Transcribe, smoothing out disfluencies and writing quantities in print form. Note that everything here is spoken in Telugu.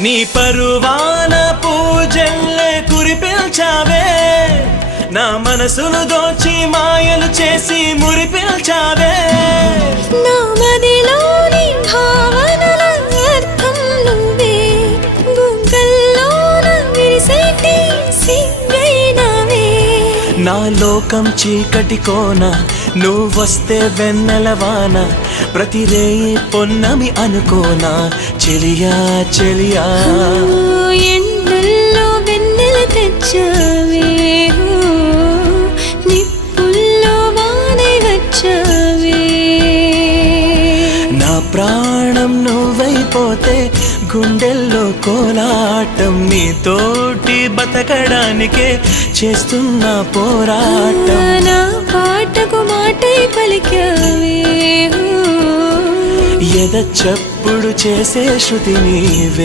నీ పరువాన పూజల్లే కురిపిల్చావే, నా మనసును దోచి మాయలు చేసి మురిపిల్చావే. నా మదిలోని భావనల అర్థం నువ్వే, బుగ్గల్లోన విరిసేటి సిగ్గైనవే. నా లోకం చీకటి కోన, నువ్వొస్తే వెన్నెలవాన, ప్రతి రేయి పొన్నమి అనుకోనా చెలియా చెలియా. ఎండల్లో వెన్నెల తెచ్చావే, నిప్పుల్లో వానై వచ్చావే. నా ప్రాణం నువ్వైపోతే గుండెల్లో కోలాటం, నీతోటి బతకడానికే చేస్తున్న పోరాటం. నా పాటకు మాటై పలికావే, ఎద చప్పుడు చేసే శృతి నీవే.